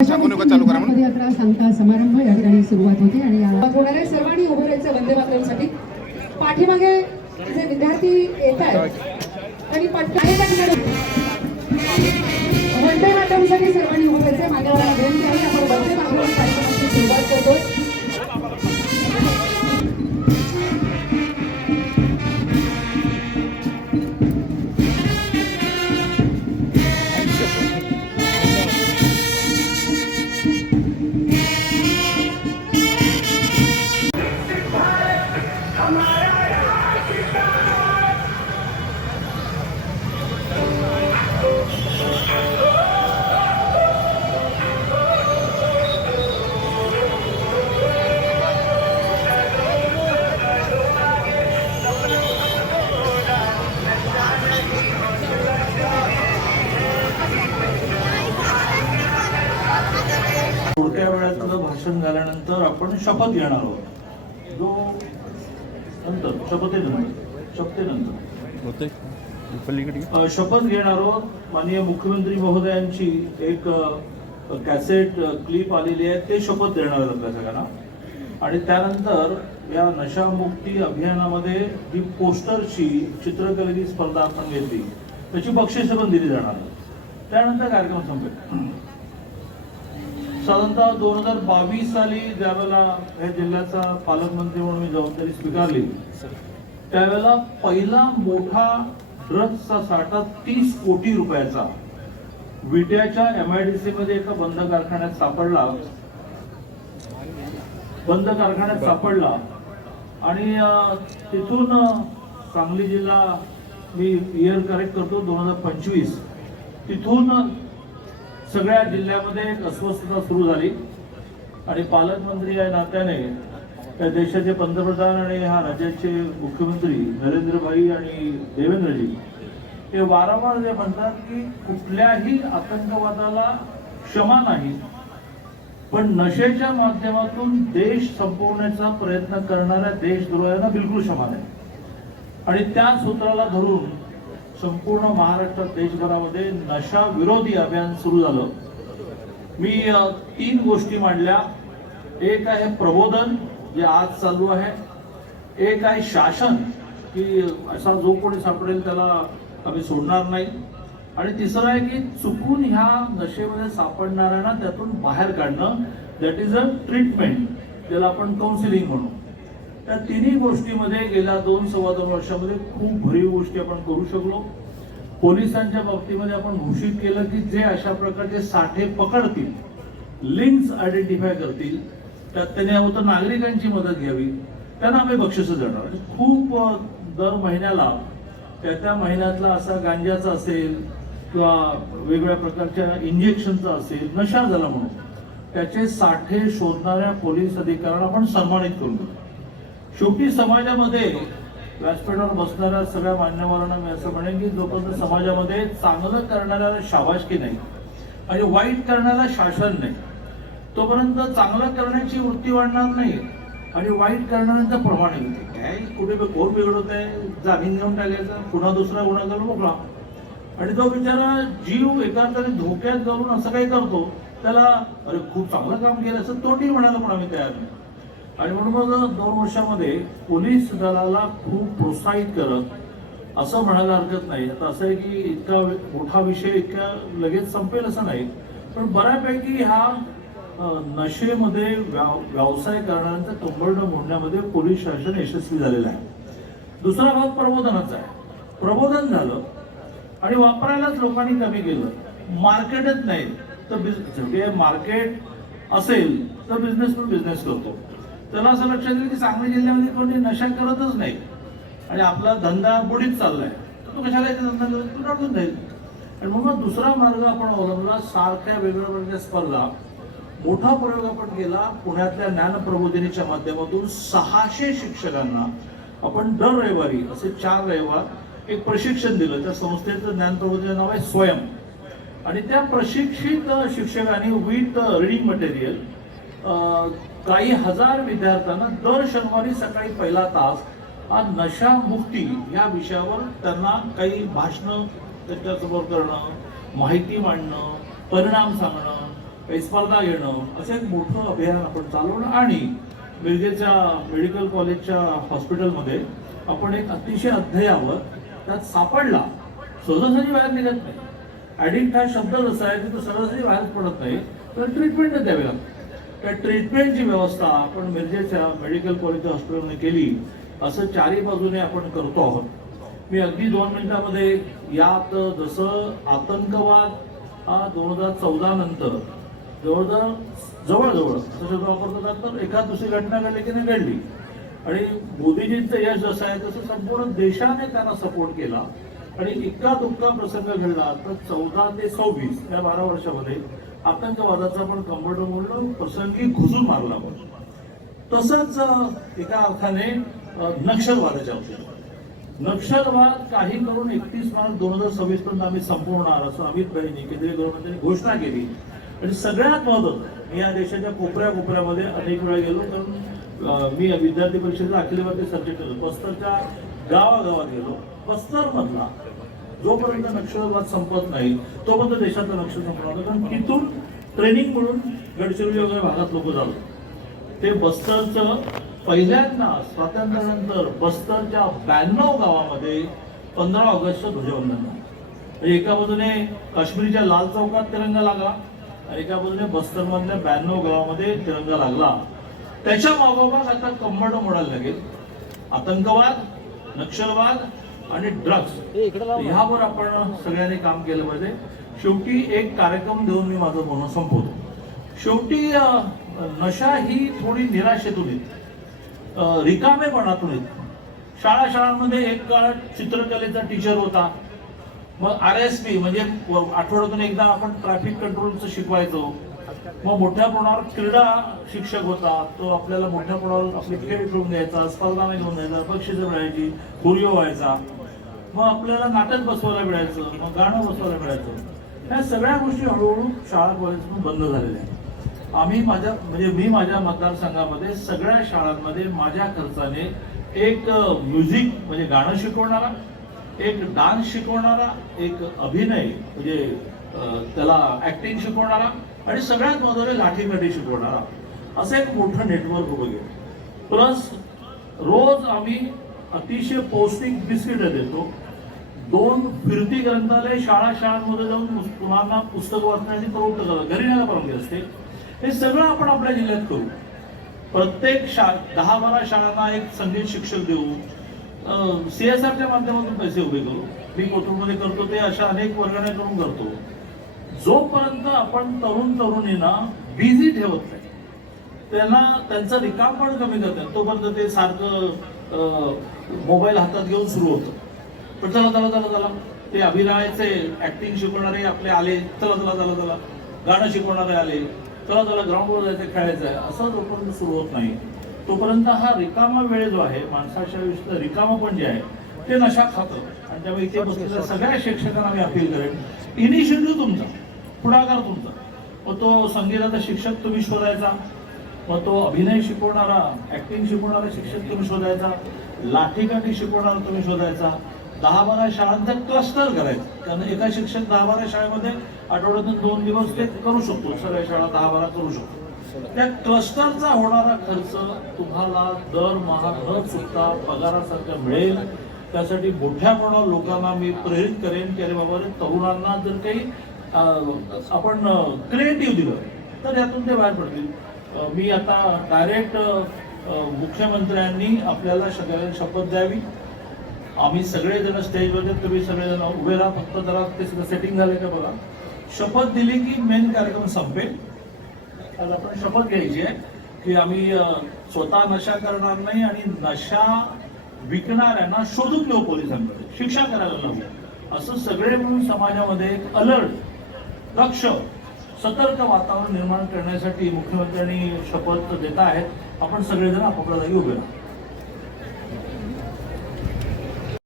चालू करा म्हणून पदयात्रा सांगता समारंभ या ठिकाणी सुरुवात होते आणि होणाऱ्या सर्वांनी उभं राहायचं वंदे मातरमसाठी. पाठीमागे जे विद्यार्थी येत आहेत त्यांनी वंदे मातरमसाठी सर्वांनी उभं राहायचं. मान्यवरांना विनंती आहे, आपण वंदे मातरम कार्यक्रमाची सुरुवात करतोय. थोड्या वेळातलं भाषण झाल्यानंतर आपण शपथ घेणार आहोत. जो नंतर शपथेनंतर शपथ घेणार आहोत. माननीय मुख्यमंत्री महोदयांची एक कॅसेट क्लिप आलेली आहे, ते शपथ देणार आहेत आपल्या सगळ्यांना. आणि त्यानंतर या नशामुक्ती अभियानामध्ये जी पोस्टरची चित्रकलेची स्पर्धा आपण घेतली त्याची बक्षिसं पण दिली जाणार. त्यानंतर कार्यक्रम संपेल. साधारणतः 2022 साली ज्यावेळेला या जिल्ह्याचा पालकमंत्री म्हणून मी जबाबदारी स्वीकारली त्यावेळेला पहिला मोठा ड्रग्सचा साठा 30 कोटी रुपयाचा विट्याच्या MIDC मध्ये एका बंद कारखान्यात सापडला आणि तिथून सांगली जिल्हा मी इयर करेक्ट करतो 2025 तिथून सगळ्या जिल्ह्यामध्ये एक अस्वस्थता सुरू झाली आणि पालकमंत्री या नात्याने या देशाचे पंतप्रधान आणि ह्या राज्याचे मुख्यमंत्री नरेंद्रभाई आणि देवेंद्रजी हे वारंवार जे म्हणतात की कुठल्याही आतंकवादाला क्षमा नाही, पण नशेच्या माध्यमातून देश संपवण्याचा प्रयत्न करणाऱ्या देशद्रोह्यांना बिलकुल क्षमा नाही. आणि त्या सूत्राला धरून संपूर्ण महाराष्ट्रात देशभरामध्ये नशा विरोधी अभियान सुरू झालं. मी 3 गोष्टी मांडल्या. एक आहे प्रबोधन जे आज चालू आहे, एक आहे शासन की असा जो कोणी सापडेल त्याला आम्ही सोडणार नाही, आणि तिसरं आहे की चुकून ह्या नशेमध्ये सापडणाऱ्यांना त्यातून बाहेर काढणं, दॅट इज अ ट्रीटमेंट, ज्याला आपण काउन्सिलिंग म्हणू. त्या तिन्ही गोष्टीमध्ये गेल्या 2-2.25 वर्षामध्ये खूप भरीव गोष्टी आपण करू शकलो. पोलिसांच्या बाबतीमध्ये आपण घोषित केलं की जे अशा प्रकारचे साठे पकडतील, लिंक्स आयडेंटिफाय करतील, त्यात त्यांनी होतं नागरिकांची मदत घ्यावी, त्यांना आम्ही बक्षिसं देणार. खूप दर महिन्याला त्या महिन्यातला असा गांजाचा असेल किंवा वेगवेगळ्या प्रकारच्या इंजेक्शनचा असेल, नशा झाला म्हणून त्याचे साठे शोधणाऱ्या पोलीस अधिकाऱ्यांना आपण सन्मानित करू. शेवटी समाजामध्ये व्यासपीठावर बसणाऱ्या सगळ्या मान्यवरांना मी असं म्हणेन की जोपर्यंत समाजामध्ये चांगलं करणाऱ्याला शाबासकी नाही आणि वाईट करण्याला शासन नाही, तोपर्यंत चांगलं करण्याची वृत्ती वाढणार नाही आणि वाईट करणाऱ्यांचं प्रमाण येईल. काय कुठे कोण बिघडत आहे, जामीन घेऊन टाकायचा, पुन्हा दुसरा गुन्हा करून मोकळा. आणि तो बिचारा जीव एका तरी धोक्यात घालून असं काही करतो, त्याला अरे खूप चांगलं काम केलं असं तोटी म्हणायला पण आम्ही तयार नाही. आणि म्हणून मग 2 वर्षामध्ये पोलीस दलाला खूप प्रोत्साहित करत असं म्हणायला हरकत नाही. आता असं आहे की इतका मोठा विषय इतका लगेच संपेल असं नाही, पण बऱ्यापैकी हा नशेमध्ये व्यवसाय करणाऱ्यांचा कंबरडं मोडण्यामध्ये पोलीस शासन यशस्वी झालेलं आहे. दुसरा भाग प्रबोधनाचा आहे. प्रबोधन झालं आणि वापरायलाच लोकांनी कमी केलं. मार्केटच नाही तर मार्केट असेल तर बिझनेस करतो. त्याला असं लक्षात येईल की सांगली जिल्ह्यामध्ये कोणी नशा करतच नाही आणि आपला धंदा बुडीत चाललाय, तर तो कशाला याचा धंदा करत, तो अडकून जाईल. आणि म्हणून दुसरा मार्ग आपण अवलंबला. सारख्या वेगवेगळ्या प्रकारच्या स्पर्धा, मोठा प्रयोग आपण केला. पुण्यातल्या ज्ञानप्रबोधिनीच्या माध्यमातून 600 शिक्षकांना आपण दर रविवारी असे 4 रविवार एक प्रशिक्षण दिलं. त्या संस्थेचं ज्ञानप्रबोधिनीचं नाव आहे स्वयं. आणि त्या प्रशिक्षित शिक्षकांनी विथ रीडिंग मटेरियल काही हजार विद्यार्थ्यांना दर शनिवारी सकाळी पहिला तास हा नशामुक्ती या विषयावर त्यांना काही भाषणं त्याच्यासमोर करणं, माहिती मांडणं, परिणाम सांगणं, काही स्पर्धा घेणं, असं एक मोठं अभियान आपण चालवणं. आणि मिरजेच्या मेडिकल कॉलेजच्या हॉस्पिटलमध्ये आपण एक अतिशय अद्ययावत त्यात सापडला, सहजासहजी बाहेर निघत नाही. ॲडिक्ट हा शब्द जसा आहे की तो सहजासहजी बाहेर पडत नाही, तर ट्रीटमेंट द्यावी लागते. त्या ट्रीटमेंटची व्यवस्था आपण मिरजेच्या मेडिकल कॉलेज हॉस्पिटलने केली. असं चारी बाजूने आपण करतो आहोत. मी अगदी 2 मिनिटांमध्ये यात जसं आतंकवाद हा 2014 नंतर जवळजवळ असं शब्द वापरतात, तर एखाद दुसरी घटना घडली की नाही घडली. आणि मोदीजींचं यश जसं आहे तसं संपूर्ण देशाने त्यांना सपोर्ट केला. आणि इतका दुःखा प्रसंग घडला तर 14 ते 26 या 12 वर्षामध्ये आतंकवादाचा पण कंबरडं मोडलं, प्रसंगी घुसून मारला. तसंच एका अर्थाने नक्षलवादाच्या बाबतीत नक्षलवाद काही करून 31 मार्च 2026 पर्यंत आम्ही संपवणार असं अमित भाईंनी, केंद्रीय गृहमंत्र्यांनी घोषणा केली. आणि सगळ्यात महत्त्वाचं, मी या देशाच्या कोपऱ्यामध्ये अनेक वेळा गेलो, कारण मी विद्यार्थी परिषदेचा अखिल भारतीय सब्जेक्ट होतो. बस्तरच्या गावागावात गेलो. बस्तरमधला जोपर्यंत नक्षलवाद संपत नाही तोपर्यंत देशाचा नक्षल संपणार नाही. कारण तिथून ट्रेनिंग म्हणून गडचिरोली वगैरे भागात लोक जातात. ते बस्तरचं पहिल्यांदा स्वातंत्र्यानंतर बस्तरच्या 92 गावामध्ये 15 ऑगस्टचं ध्वजवंदन झालं. म्हणजे एका बाजूने काश्मीरच्या लाल चौकात तिरंगा लागला आणि एका बाजूने बस्तरमधल्या 92 गावामध्ये तिरंगा लागला. त्याच्या मागोमाग आता कंबरडं मोडायला लागेल. आतंकवाद, नक्षलवाद आणि ड्रग्ज ह्यावर आपण सगळ्यांनी काम केलं पाहिजे. शेवटी एक कार्यक्रम देऊन मी माझं बोलणं संपवतो. शेवटी नशा ही थोडी निराशेतून येते, रिकामेपणातून येते. शाळांमध्ये एक काळ चित्रकलेचा टीचर होता, मग RSP म्हणजे आठवड्यातून एकदा आपण ट्रॅफिक कंट्रोलचं शिकवायचो. मग मोठ्या प्रमाणावर क्रीडा शिक्षक होता, तो आपल्याला मोठ्या प्रमाणावर आपले खेळ खेळून द्यायचा, स्पर्धा घेऊन द्यायचा, बक्षिसं मिळायची, हुरियो व्हायचा. मग आपल्याला नाटक बसवायला मिळायचं, मग गाणं बसवायला मिळायचं. ह्या सगळ्या गोष्टी हळूहळू शाळा कॉलेजमधून बंद झालेल्या आहेत. मी माझ्या मतदारसंघामध्ये सगळ्या शाळांमध्ये माझ्या खर्चाने एक म्युझिक म्हणजे गाणं शिकवणारा, एक डान्स शिकवणारा, एक अभिनय म्हणजे त्याला ऍक्टिंग शिकवणारा आणि सगळ्यात महत्त्वाचे लाठीकाठी शिकवणारा असं एक मोठं नेटवर्क उभं केलं. प्लस रोज आम्ही अतिशय पौष्टिक बिस्किट देतो. 2 फिरती ग्रंथालय शाळांमध्ये जाऊन मुलांना पुस्तक वाचण्याची प्रवृत्त करतो. घरी न्यायला परवानगी असते. हे सगळं आपण आपल्या जिल्ह्यात करू. प्रत्येक 10-12 शाळांना एक संगीत शिक्षक देऊ. CSRच्या माध्यमातून पैसे उभे करू. मी कोथरूडमध्ये करतो ते अशा अनेक वर्गाने करून करतो. जोपर्यंत आपण तरुणींना बिझी ठेवत नाही, त्यांना त्यांचं रिकामपण कमी करतात, तोपर्यंत ते सारखं मोबाईल हातात घेऊन सुरू होतं. पण चला ते अभिनयाचे ऍक्टिंग शिकवणारे आपले आले, चला गाणं शिकवणारे आले, चला ग्राउंडवर जायचं, खेळायचं आहे, असं जोपर्यंत सुरू होत नाही तोपर्यंत हा रिकामा वेळ जो आहे, माणसाच्या आयुष्यात रिकामपण जे आहे ते नशा खातं. आणि त्यामुळे इथे बसलेल्या सगळ्या शिक्षकांना मी अपील करेन, इनिशिएटिव्ह तुमचा, पुढाकार तुमचा. मग तो संगीताचा शिक्षक तुम्ही शोधायचा, मग तो अभिनय शिकवणारा, ऍक्टिंग शिकवणारा शिक्षक तुम्ही शोधायचा, लाठीकाठी शिकवणारा तुम्ही शोधायचा. 10-12 शाळांचा क्लस्टर करायचं. कारण एका शिक्षक 10-12 शाळेमध्ये आठवड्यातून 2 दिवस ते करू शकतो. सगळ्या शाळा 10-12 करू शकतो. त्या क्लस्टरचा होणारा खर्च तुम्हाला दरमहा न चुकता पगारासारखा मिळेल. त्यासाठी मोठ्या प्रमाणावर लोकांना मी प्रेरित करेन की अरे बाबा, तरुणांना जर काही आपण क्रिएटिव्ह दिलं तर यातून ते बाहेर पडतील. मी आता डायरेक्ट मुख्यमंत्र्यांनी आपल्याला सगळ्यांना शपथ द्यावी. आम्ही सगळेजण स्टेजवर, तुम्ही सगळेजण उभे राहा, फक्त जरा ते सेटिंग झालंय का बघा. शपथ दिली की मेन कार्यक्रम संपेल. आज आपण शपथ घ्यायची आहे की आम्ही स्वतः नशा करणार नाही आणि नशा विकणाऱ्यांना शोधून घेऊ, पोलिसांकडे शिक्षा करायला लावू. असं सगळे मिळून समाजामध्ये एक अलर्ट, दक्ष, सतर्क वातावरण निर्माण करण्यासाठी मुख्यमंत्र्यांनी शपथ देत आहेत. आपण सगळेजण आपापल्या जागी उभे राहू.